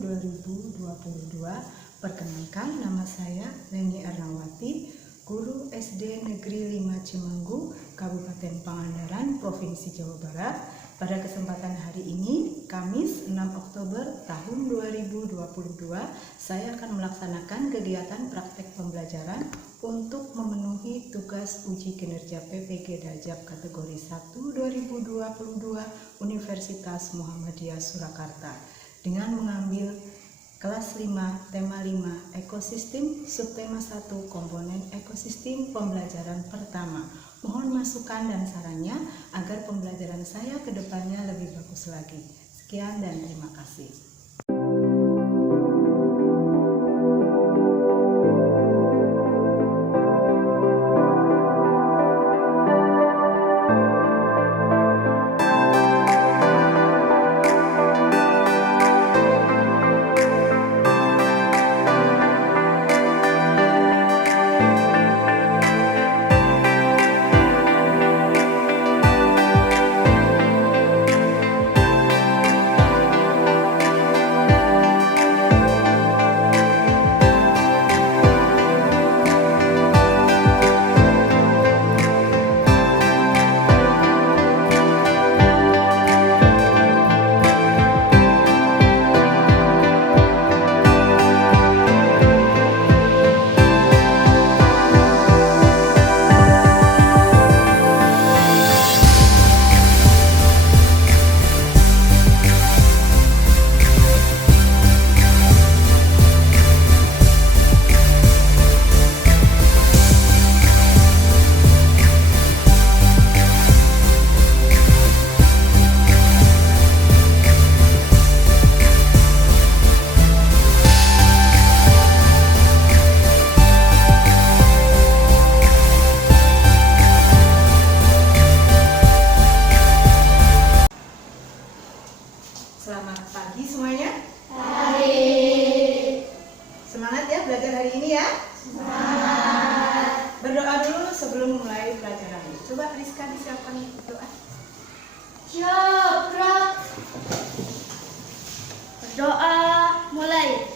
2022. Perkenalkan, nama saya Leni Arnawati, guru SD Negeri 5 Cimenggu, Kabupaten Pangandaran, Provinsi Jawa Barat. Pada kesempatan hari ini, Kamis 6 Oktober tahun 2022, saya akan melaksanakan kegiatan praktek pembelajaran untuk memenuhi tugas uji kinerja PPG Dajab kategori 1 2022 Universitas Muhammadiyah Surakarta dengan mengambil kelas 5, tema 5, ekosistem, subtema 1, komponen ekosistem pembelajaran pertama. Mohon masukan dan sarannya agar pembelajaran saya ke depannya lebih bagus lagi. Sekian dan terima kasih. Selamat pagi semuanya. Pagi. Semangat ya belajar hari ini ya. Semangat. Berdoa dulu sebelum mulai pelajaran. Coba Rizka disiapkan doa. Coba berdoa mulai.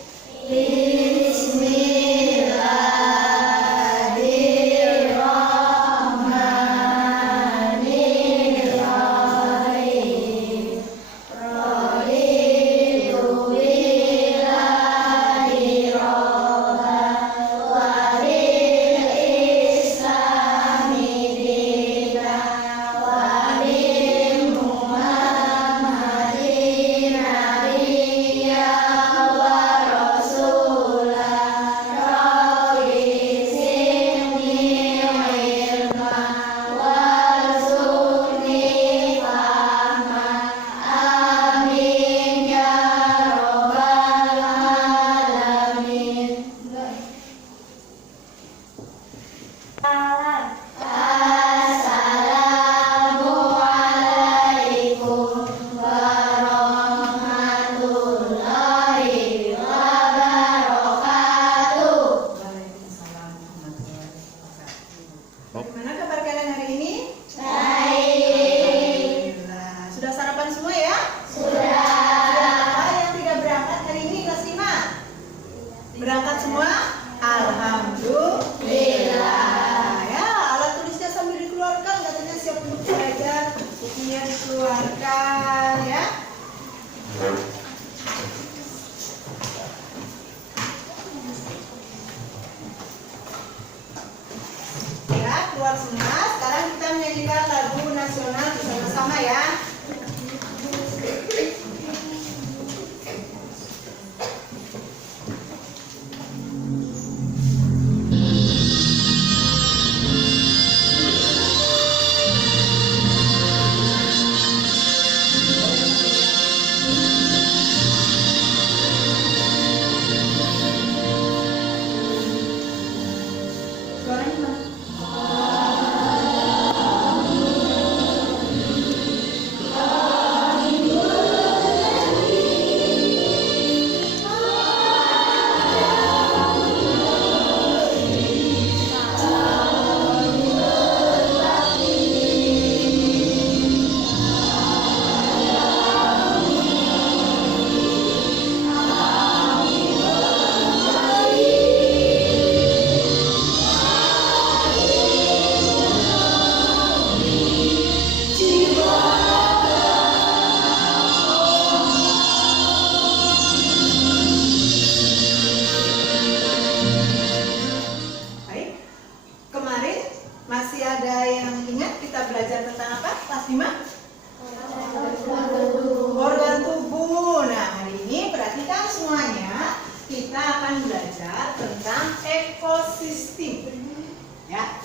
Bagaimana kabar kalian hari ini? Baik. Alhamdulillah. Sudah sarapan semua ya? Sudah. Siapa yang tidak berangkat hari ini kelas 5? Berangkat semua? Alhamdulillah. Ya, alat tulisnya sambil dikeluarkan, katanya siap untuk belajar. Bukunya dikeluarkan ya. Ya, keluar semua. Sekarang kita menyanyikan lagu nasional bersama-sama ya. Suaranya mana? akan belajar tentang ekosistem. Ya.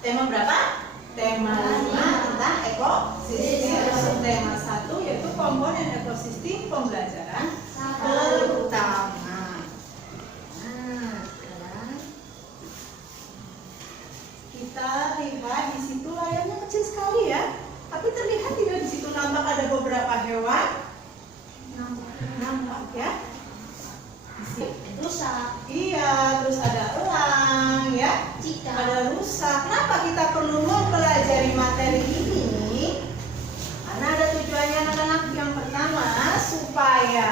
Tema berapa? Tema 5 tentang ekosistem. Tema 1 yaitu komponen ekosistem pembelajaran pertama. Nah, sekarang kita lihat di situ layarnya kecil sekali ya. Tapi terlihat tidak di situ nampak ada beberapa hewan? Nampak ya. Rusa. Iya, terus ada elang ya. Cicak. Ada rusa. Kenapa kita perlu mempelajari materi ini? Karena ada tujuannya anak-anak. Yang pertama, supaya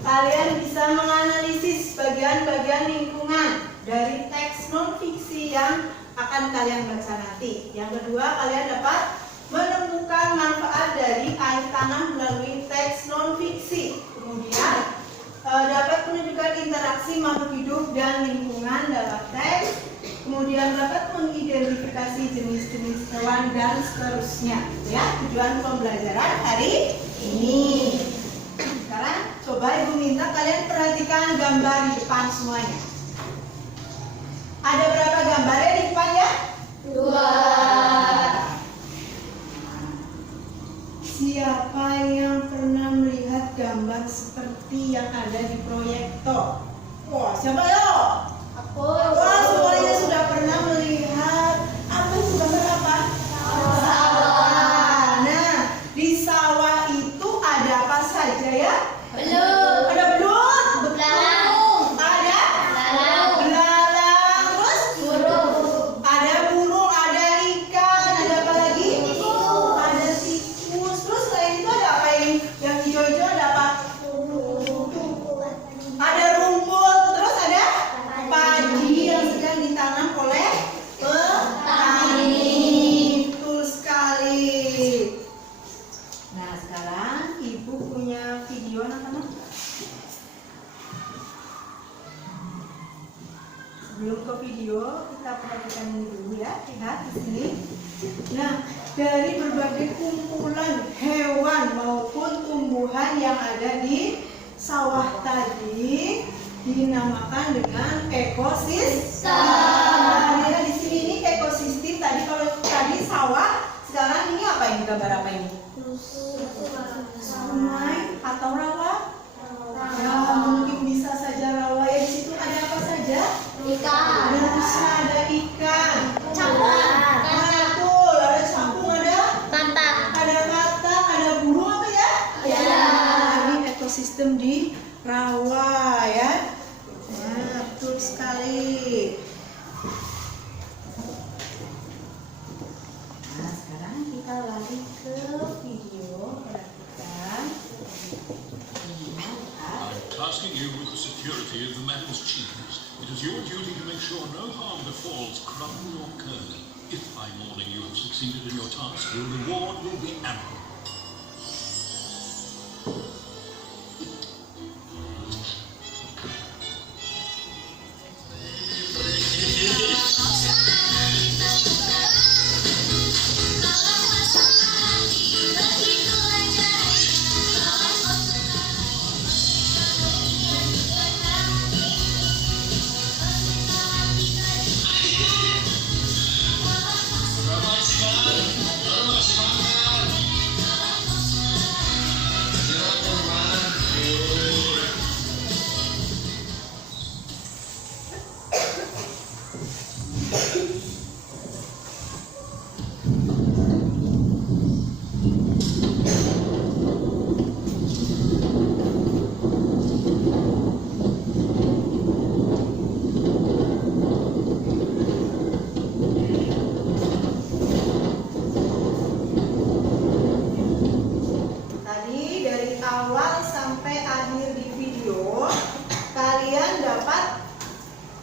kalian bisa menganalisis bagian-bagian lingkungan dari teks non-fiksi yang akan kalian baca nanti. Yang kedua, kalian dapat menemukan manfaat dari air tanah melalui teks non-fiksi. Kemudian dapat menunjukkan interaksi makhluk hidup dan lingkungan dalam teks. Kemudian dapat mengidentifikasi jenis-jenis hewan dan seterusnya. Ya, tujuan pembelajaran hari ini. Sekarang coba Ibu minta kalian perhatikan gambar di depan semuanya. Ada berapa gambarnya di depan ya? 2. Siapa yang pernah melihat gambar seperti yang ada di proyektor? Wah, siapa yo? Aku. Wah, semuanya sudah pernah melihat. Apa itu gambar apa? Sawah. Nah, di sawah itu ada apa saja ya? Belut. Ada belut, Belalang. ada Belalang. belalang, terus Burung. ada burung, ada ikan, ada apa lagi? Ada tikus. Terus selain itu ada apa ini? Yang hijau-hijau ada apa? Ada rumput. Terus ada padi yang sedang ditanam oleh petani. Betul sekali. Nah, sekarang Ibu punya video anak-anak. Sebelum ke video, kita perhatikan ini dulu ya. Lihat di sini. Nah, dari berbagai kumpulan hewan maupun tumbuhan yang ada di sawah tadi dinamakan dengan ekosistem. Nah, lihat di sini ini ekosistem. Tadi kalau tadi sawah, sekarang ini apa ini? Gambar apa ini? Sungai atau rawa? Ya, mungkin bisa saja rawa. Ya, di situ ada apa saja? Ikan. Ada rusa, ada ikan. Capung. Betul, ada capung, ada Katak. katak, ada burung apa ya? Ya. Nah, ini ekosistem di rawa ya. Nah, betul sekali. Nah, sekarang kita lari ke video. Perhatikan. I'm tasking you with the security of the metals cheese. It is your duty to make sure no harm befalls Crumble or Curly. If by morning you have succeeded in your task, your reward will be ample.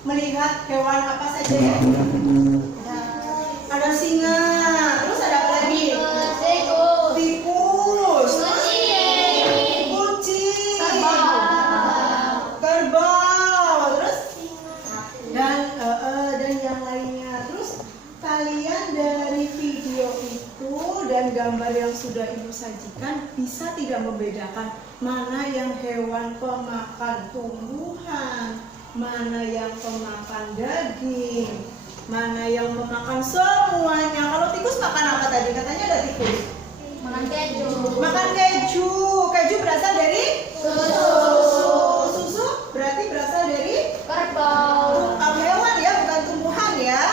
melihat hewan apa saja ya? Ada singa, terus ada apa lagi? Tikus, kucing, kerbau, terus dan yang lainnya. Terus kalian dari video itu dan gambar yang sudah Ibu sajikan bisa tidak membedakan mana yang hewan pemakan tumbuhan, mana yang pemakan daging, mana yang pemakan semuanya. Kalau tikus makan apa tadi? Katanya ada tikus. Makan keju. Makan keju. Keju berasal dari susu. Susu berarti berasal dari Kerbau. hewan ya, bukan tumbuhan ya.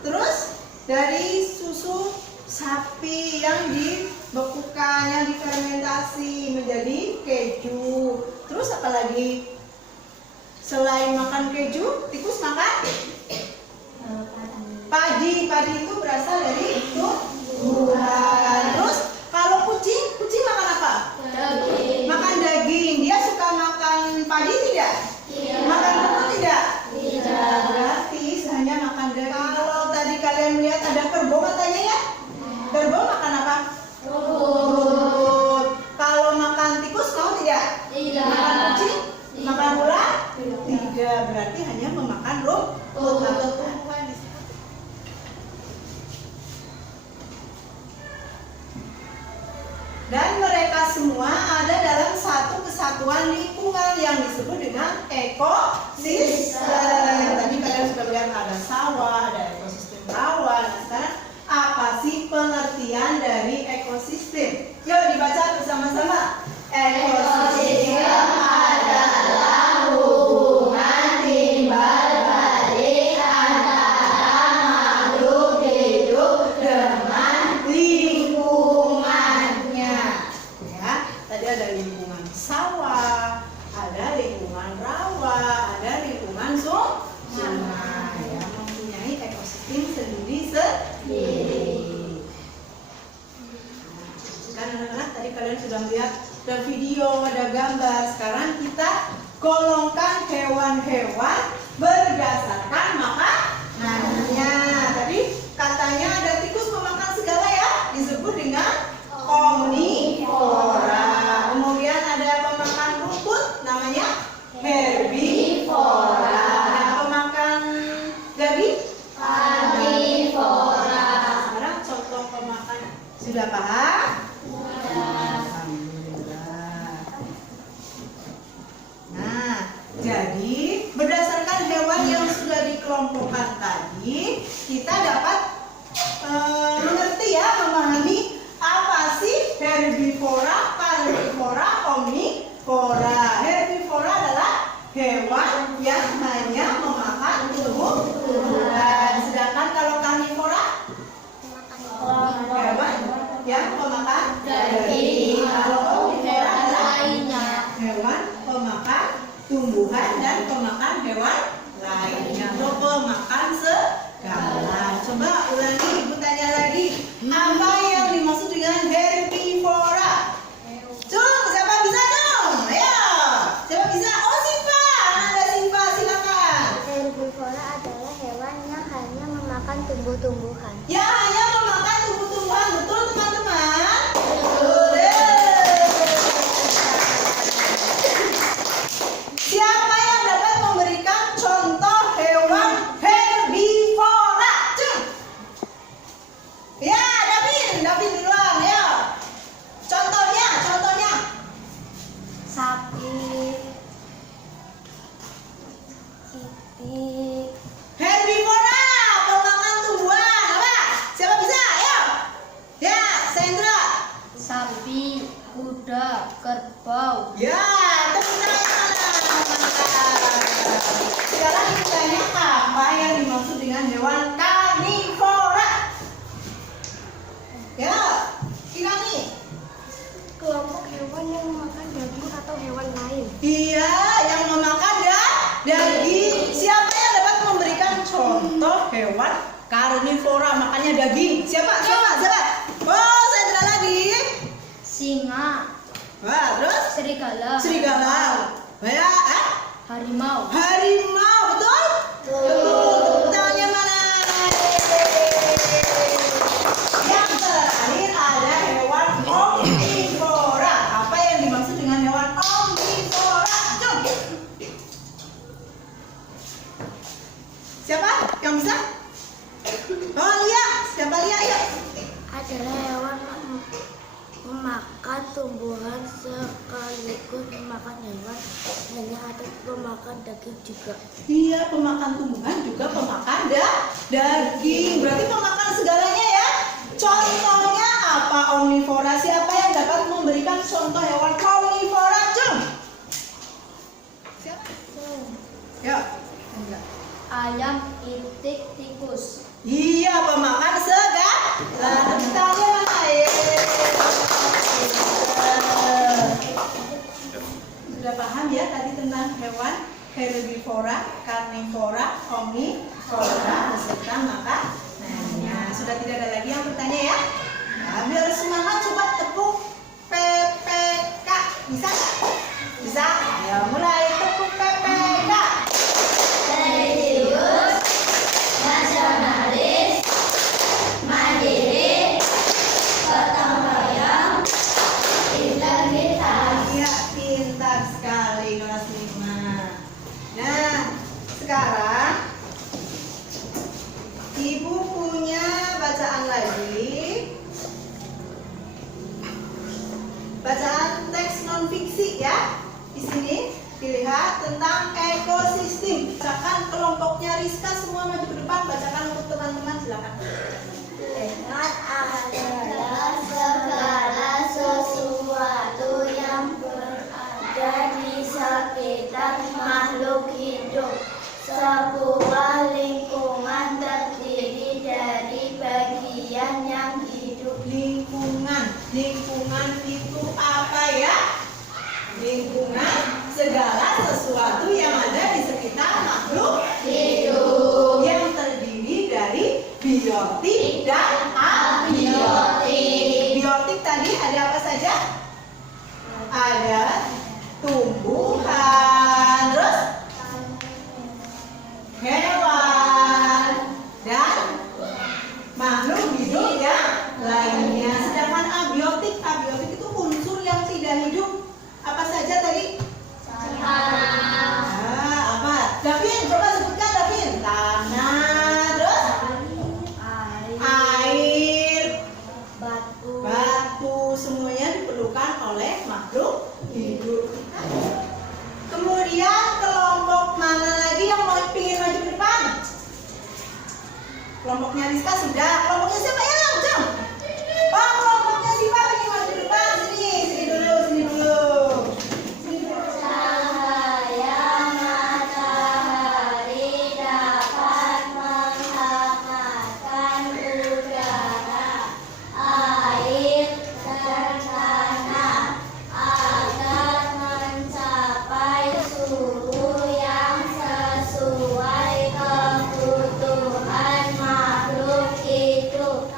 Terus dari susu sapi yang dibekukan, yang difermentasi menjadi keju. Terus apa lagi? Selain makan keju, tikus makan padi. Padi itu berasal dari tumbuhan. Terus kalau kucing makan apa? Daging. Makan daging. Dia suka makan padi tidak? Tidak. Makan rumput tidak? Tidak. Berarti hanya makan daging. Kalau tadi kalian lihat ada kerbau katanya ya? Kerbau makan apa? Rumput. Kalau makan tikus mau tidak? Tidak. Makan kucing? Makan ular? Tidak. Berarti hanya memakan rumput atau tumbuhan di situ. Dan mereka semua ada dalam satu kesatuan lingkungan yang disebut dengan ekosistem. Tadi kalian sudah lihat ada sawah, ada ekosistem rawa. Nah, sekarang apa sih pengertian dari ekosistem? Yuk dibaca bersama-sama. Ekosistem adalah hubungan timbal balik antara makhluk hidup dengan lingkungannya. Ya, tadi ada lingkungan sawah, ada lingkungan rawa, ada lingkungan sungai yang mempunyai ekosistem sendiri-sendiri. Kan anak-anak tadi kalian sudah melihat ada video, ada gambar. Sekarang kita golongkan hewan-hewan berdasarkan makanannya. Tadi katanya ada tikus pemakan segala ya, disebut dengan omnivora. Kemudian ada pemakan rumput namanya herbivora. Ada pemakan daging Karnivora. Sekarang contoh pemakan sudah paham? Jadi berdasarkan hewan yang sudah dikelompokkan tadi, kita dapat mengerti ya, memahami apa sih herbivora, karnivora, omnivora. Herbivora adalah hewan yang hanya memakan tumbuh-tumbuhan. Sedangkan kalau karnivora, hewan yang memakan daging. Kalau omnivora adalah hewan pemakan tumbuhan dan pemakan hewan lainnya atau pemakan segala. Coba ulangi, ibu tanya lagi, apa yang dimaksud dengan herbivora? Cung, siapa bisa dong? Ayo, siapa bisa? Oh, Siva, ada Siva, silakan. Herbivora adalah hewan yang hanya memakan tumbuh-tumbuhan. Ya, hanya memakan tumbuh-tumbuhan, betul teman-teman? Siapa yang dapat memberikan contoh hewan herbivora? Cung. Ya, Davin duluan, ya. Contohnya. Sapi, itik, Herbivora, pemakan tumbuhan. Apa? Siapa bisa? Ayo. Ya, Sandra. sapi, kuda, kerbau. Ya, tepuk tangan. Sekarang kita tanya apa yang dimaksud dengan hewan karnivora? Ya, Kirani. Kelompok hewan yang memakan daging atau hewan lain. Iya, yang memakan daging. Siapa yang dapat memberikan contoh hewan karnivora makannya daging? Siapa? Oh, Sandra lagi. Singa, Wah, terus? serigala, Ya, harimau. harimau, betul? Betul. Tangannya mana? Yang terakhir ada hewan omnivora. Apa yang dimaksud dengan hewan omnivora? Cung. Siapa yang bisa? Oh, Lia. Siapa Lia? Ayo. Adalah hewan memakan tumbuhan sekaligus memakan hewan, hanya ada pemakan daging juga. Iya, pemakan tumbuhan juga pemakan daging. Berarti pemakan segalanya ya. Contohnya apa? Omnivora. Siapa yang dapat memberikan contoh hewan omnivora? Jom. Siapa? Yuk. Ayam, itik, tikus. Iya, pemakan segala. Tepuk tangan mana? Sudah paham ya tadi tentang hewan herbivora, karnivora, omnivora beserta makanannya. Sudah tidak ada lagi yang bertanya ya? Nah, biar semangat coba tepuk PPK. Bisa nggak? Bisa? Ayo mulai tepuk PPK. Religius, nasionalis, mandiri, gotong royong, integritas. Iya, pintar sekali kelas 5. Nah, sekarang Ibu punya bacaan lagi. Bacaan teks non fiksi ya. Di sini dilihat tentang ekosistem. Bacakan kelompoknya Rizka semua maju ke depan. Bacakan untuk teman-teman silakan. Lingkungan adalah segala sesuatu yang berada di sekitar makhluk hidup. Sebuah lingkungan terdiri dari bagian yang hidup. Lingkungan. Lingkungan itu apa ya? Lingkungan segala sesuatu yang ada di sekitar makhluk Hidup. yang terdiri dari biotik dan abiotik. Biotik tadi ada apa saja? Ada tumbuhan, terus hewan dan makhluk hidup yang lainnya. Sedangkan abiotik itu unsur yang tidak hidup. Apa saja tadi? Apa? Davin, coba sebutkan Davin. Tanah, terus air, batu, semuanya diperlukan oleh makhluk hidup. Kemudian kelompok mana lagi yang mau ingin maju ke depan? Kelompoknya Rizka sudah. Kelompoknya siapa yang jam? Oh, kelompoknya Siva ingin maju ke depan. Sini dulu. Cahaya matahari dapat menghangatkan udara, air, dan tanah agar mencapai suhu yang sesuai kebutuhan makhluk hidup.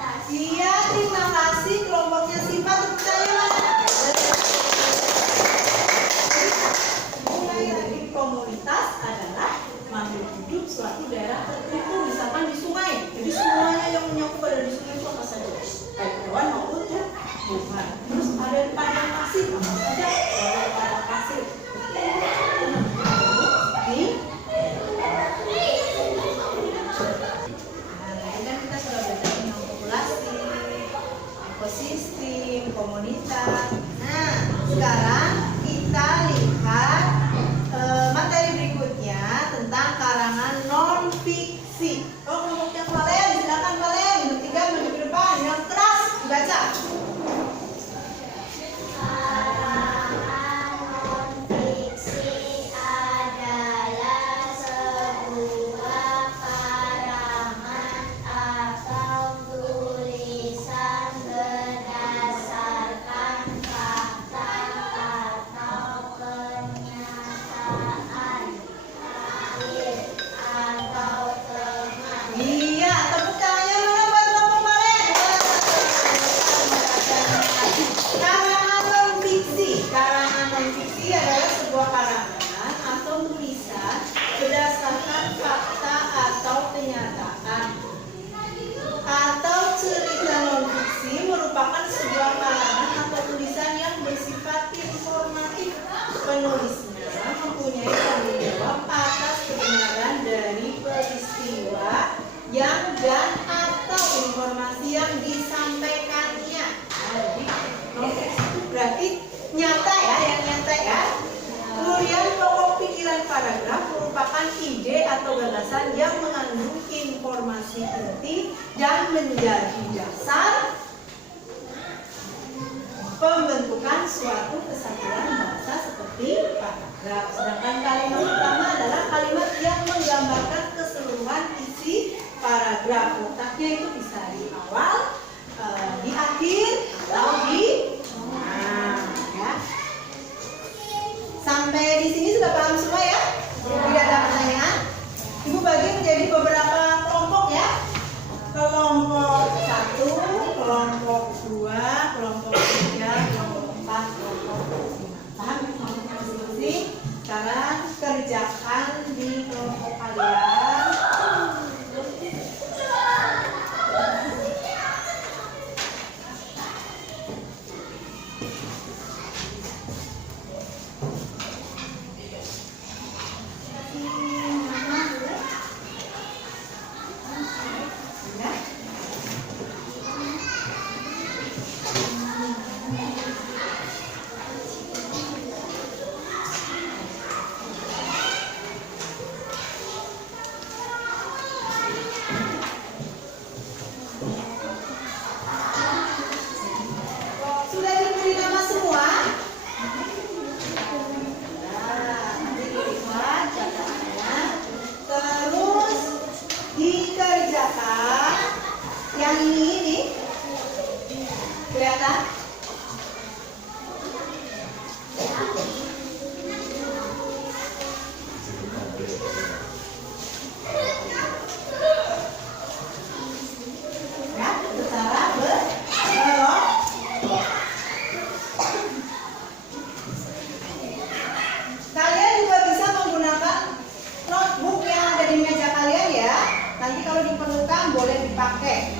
balasan yang mengandung informasi inti dan menjadi dasar pembentukan suatu kesatuan bahasa seperti paragraf. Sedangkan kalimat utama adalah kalimat yang menggambarkan keseluruhan isi paragraf. Letaknya itu bisa di awal, di akhir, atau di tengah. Ya. Sampai di sini sudah paham semua ya? Tidak ada pertanyaan? Ibu bagi menjadi beberapa kelompok ya. Kelompok 1, kelompok 2, kelompok 3, kelompok 4, kelompok 5. Paham kelompoknya masing-masing? Sekarang kerjakan di kelompok kalian. Sudah diberi nama semua? Nah, nanti dilihat catatannya. Terus dikerjakan. Yang ini kelihatan? Ya, secara berkelok. Kalian juga bisa menggunakan notebook yang ada di meja kalian ya. Nanti kalau diperlukan boleh dipakai.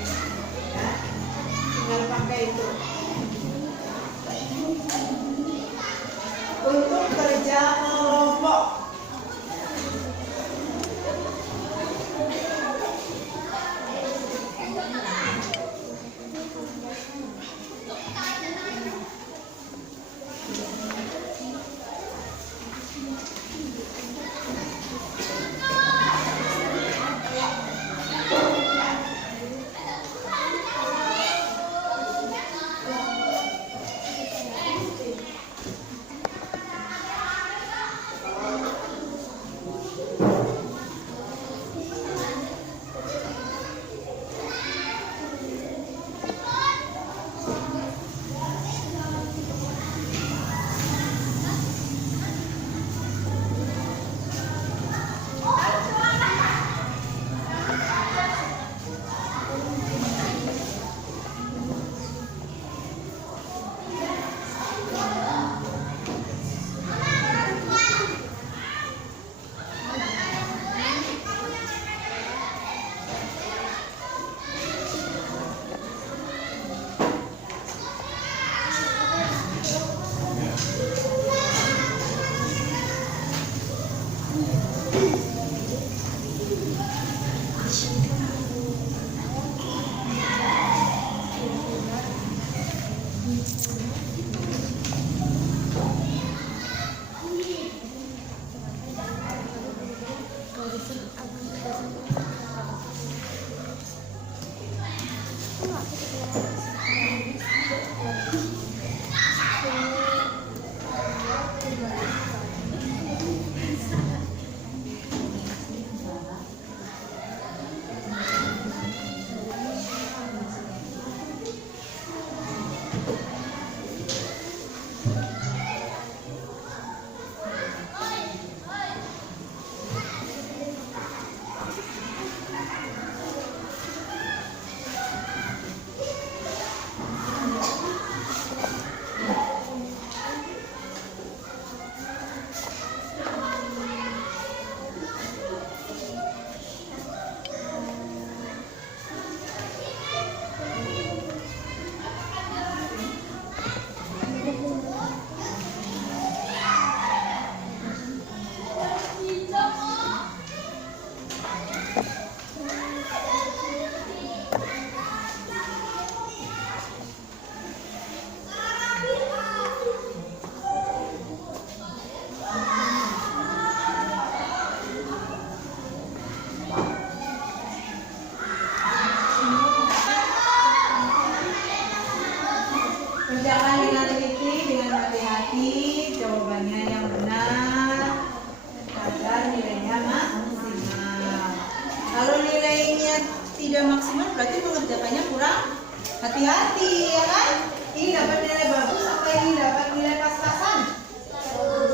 tidak maksimal berarti mengerjakannya kurang hati-hati, ya kan? Ini dapat nilai bagus apa ini dapat nilai pas-pasan?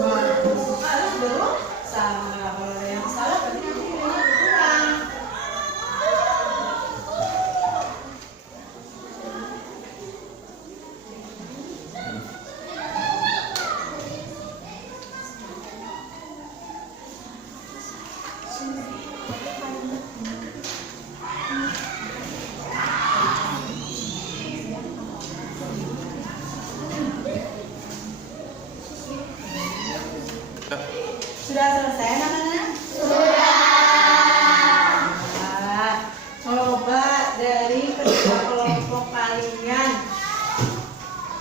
Bagus. Harus dulu sama. Kalau ada yang salah berarti nanti nilainya berkurang. Sudah selesai namanya? Sudah. Coba dari kedua kelompok kalian.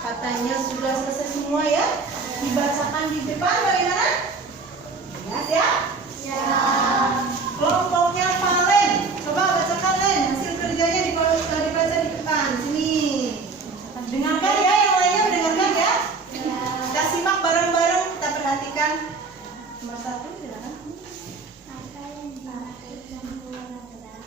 Katanya sudah selesai semua ya? Dibacakan di depan bagaimana? Ya, siap? Kelompoknya Valen. Coba bacakan Len. Hasil kerjanya dibaca di depan. Sini. Dengarkan ya, yang lainnya mendengarkan ya? Kita simak bareng-bareng, kita perhatikan. Nomor 1 silakan. Apa yang dimaksud sempurna adalah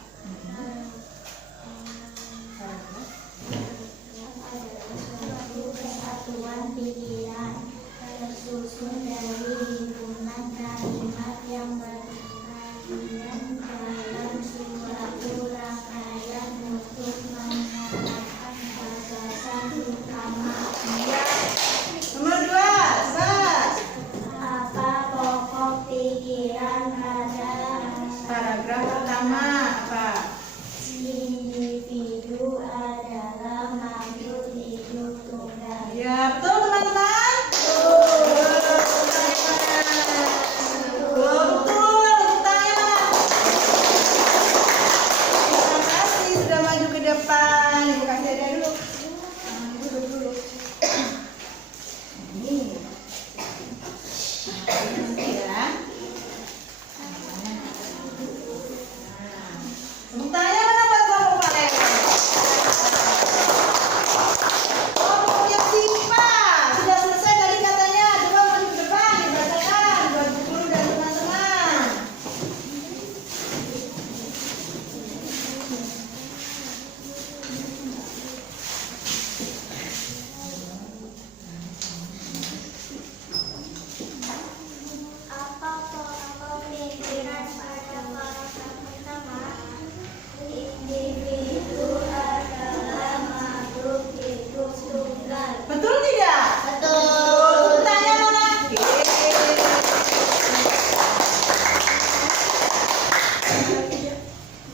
suatu kesatuan pikiran tersusun dari lingkungan kalimat yang berkaitan dalam suatu rangkaian untuk menyatakan gagasan utama. Nomor 2, coba. Apa pokok pikiran pada Paragraf pertama apa? individu adalah makhluk hidup tunggal. Ya, betul teman-teman? Betul, tanya mana? Terima kasih sudah maju ke depan. Ibu kasih aja dulu. Ibu duduk dulu. Ini. Ya. Tanya mana buat kelompok kalian? Kelompoknya Siva sudah selesai tadi katanya. Coba maju ke depan dibacakan buat Bu Guru dan teman-teman. Apa pokok pikiran pada paragraf pertama? Individu adalah makhluk hidup tunggal. Betul tidak? Betul. Tanya mana?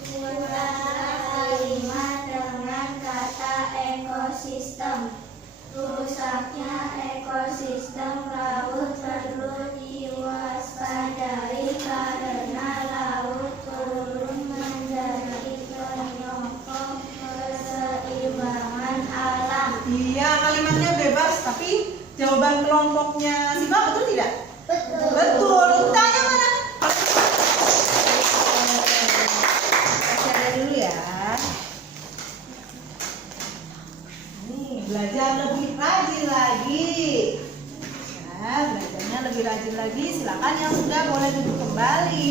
Gunakan kalimat dengan kata ekosistem. Rusaknya ekosistem laut perlu diwaspadai karena laut turun menjadi penyokong keseimbangan alam. Iya, kalimatnya bebas, tapi jawaban kelompoknya Siva betul tidak? Betul. Betul. Tanya mana? Kasih ada dulu ya. Nih, belajar lebih rajin lagi. Ya, belajarnya lebih rajin lagi. Silakan yang sudah boleh duduk kembali.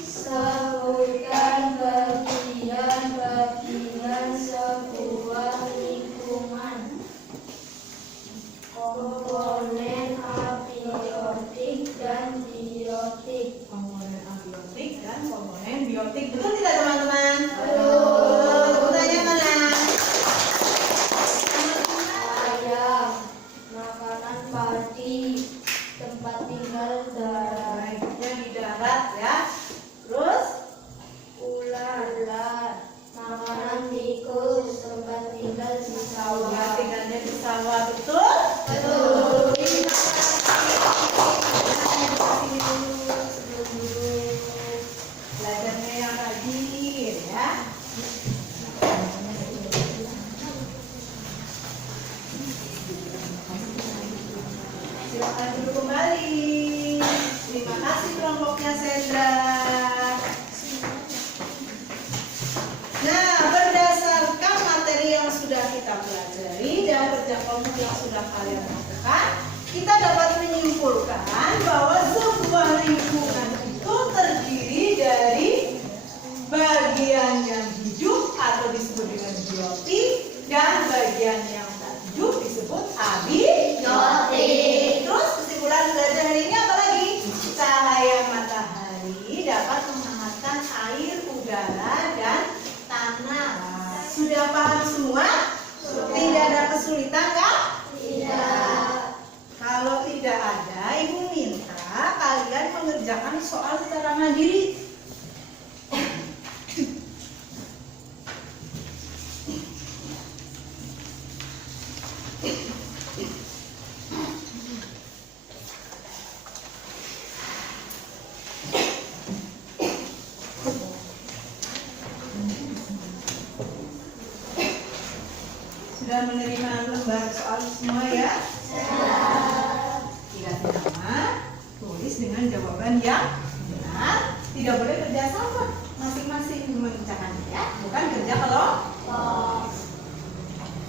Sebutkan bagian-bagian sebuah lingkungan. Komponen abiotik dan biotik. Komponen abiotik dan komponen biotik. Betul tidak teman-teman? Betul. Tanya mana? Ayam, makanan padi, tempat tinggal darat. Baiknya di darat ya. Terus? Ular, makanan tikus, tempat tinggal di Ya, sawah. tinggalnya di sawah. Betul? Betul. Belajarnya yang rajin ya. Silakan duduk kembali. Terima kasih kelompoknya Sandra. Nah, berdasarkan materi yang sudah kita pelajari dan kerja kelompok yang sudah kalian lakukan, kita dapat menyimpulkan bahwa sebuah lingkungan itu terdiri abioti, dan bagian yang tak-7 disebut abioti. Terus kesimpulan belajar hari ini apa lagi? Cahaya matahari dapat menghangatkan air, udara, dan tanah. Sudah paham semua? Tidak ada kesulitan kan? Tidak. Kalau tidak ada, Ibu minta kalian mengerjakan soal secara mandiri. Sudah menerima lembar soal semua ya? Dikasih nama, tulis dengan jawaban yang benar. Tidak boleh kerja sama, masing-masing mengerjakannya ya, bukan kerja kelompok.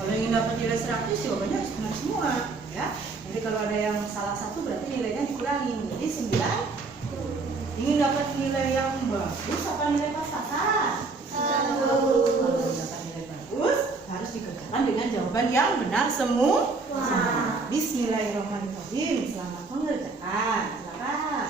Kalau ingin dapat nilai 100, jawabannya harus benar semua ya. Jadi kalau ada yang salah satu berarti nilainya dikurangi menjadi 9. Ingin dapat nilai yang bagus apa nilai pas-pasan? Kalau dapat nilai bagus harus dikerjakan dengan jawaban yang benar semua. Bismillahirrahmanirrahim. Selamat mengerjakan. Silakan.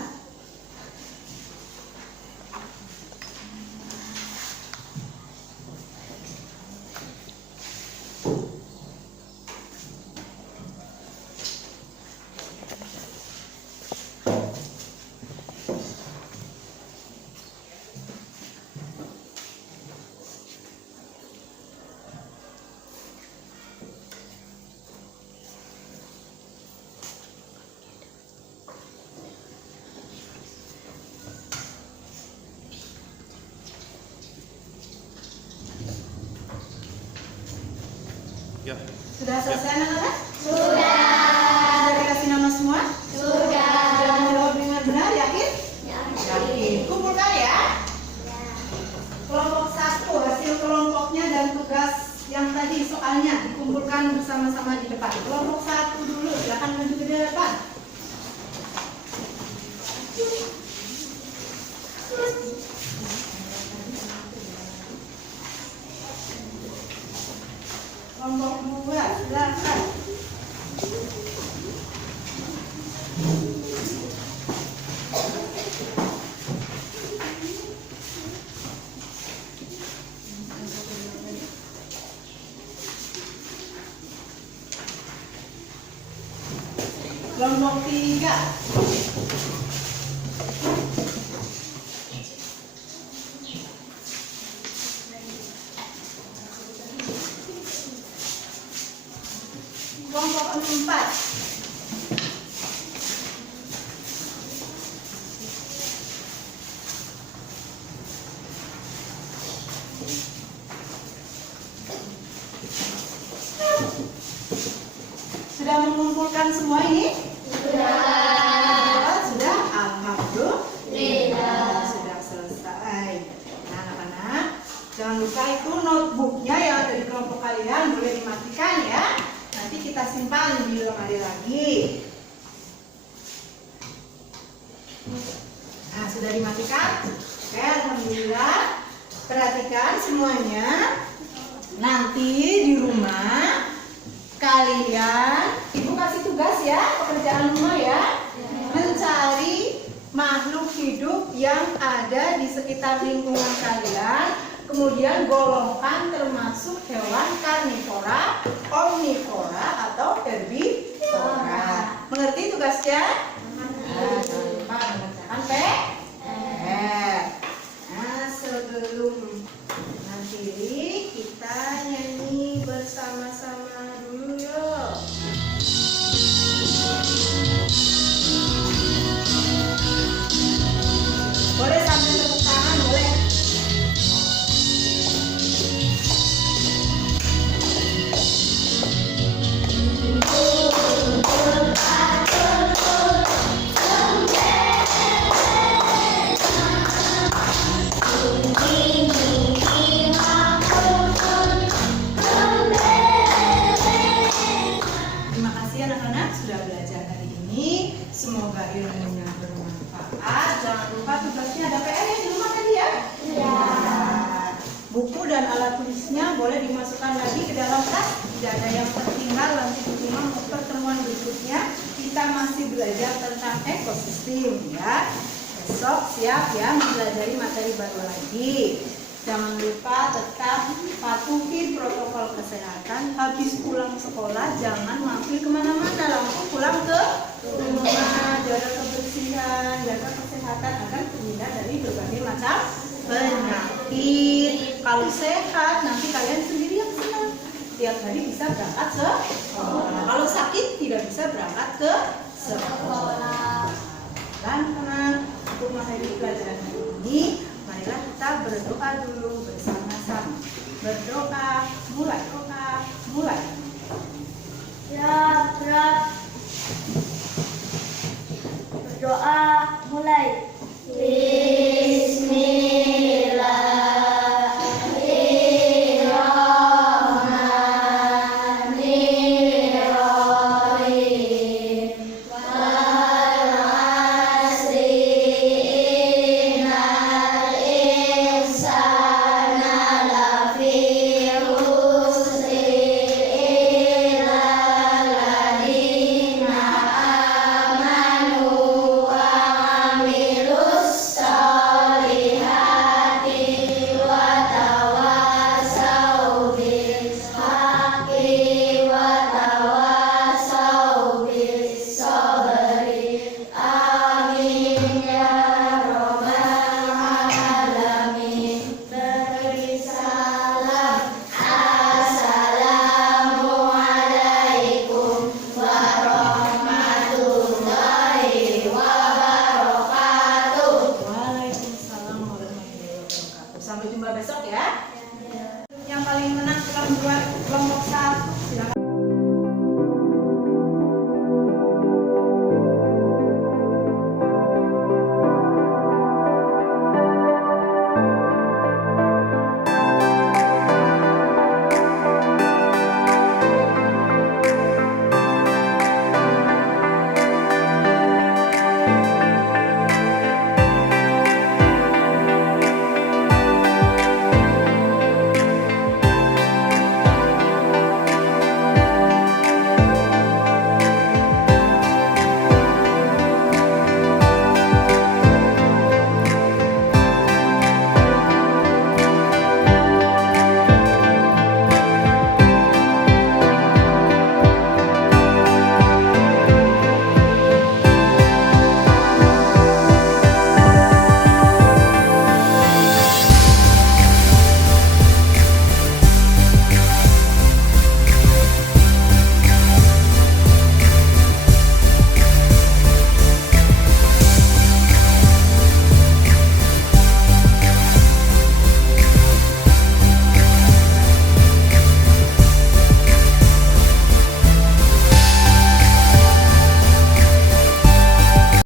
Ya. Sudah selesai anak-anak? Sudah dikasih nama semua? Sudah menjawab dengan benar, yakin? Yakin. Kumpulkan ya. Kelompok 1 hasil kelompoknya dan tugas yang tadi soalnya dikumpulkan bersama-sama di depan. Kelompok 1 dulu, silakan maju ke depan. Kelompok 2, silakan. Kelompok 3. Kelompok 4. Sudah mengumpulkan semua ini? Sudah, alhamdulillah. Sudah selesai. Nah, anak-anak, jangan lupa itu notebooknya yang ada di kelompok kalian boleh dimatikan ya. Nanti kita simpan di lemari lagi. Nah, sudah dimatikan? Oke, alhamdulillah. Perhatikan semuanya. Nanti di rumah kalian, Ibu kasih tugas ya, pekerjaan rumah ya. Mencari makhluk hidup yang ada di sekitar lingkungan kalian. Kemudian golongkan termasuk hewan karnivora, omnivora, atau herbivora. Mengerti tugasnya? Nah, jangan lupa mengerjakan PR. Nah, sebelum nanti kita nyanyi bersama-sama dulu yuk. Boleh sambil tepuk tangan, boleh. Terima kasih anak-anak sudah belajar hari ini. Semoga ilmunya bermanfaat. Jangan lupa tugasnya ada PR ya di rumah tadi ya. Buku dan alat tulis tugasnya boleh dimasukkan lagi ke dalam tas, tidak ada yang tertinggal. Nanti di rumah pertemuan berikutnya kita masih belajar tentang ekosistem ya. Besok siap ya mempelajari materi baru lagi. Jangan lupa tetap patuhi protokol kesehatan. Habis pulang sekolah jangan mampir kemana-mana, langsung pulang ke rumah. Jaga kebersihan, jaga kesehatan agar terhindar dari berbagai macam penyakit. Kalau sehat nanti kalian sendiri yang senang. Tiap hari bisa berangkat sekolah. Kalau sakit tidak bisa berangkat ke sekolah. Dan karena untuk mengakhiri pelajaran hari ini, marilah kita berdoa dulu bersama-sama. Berdoa, mulai. Ya, berdoa mulai.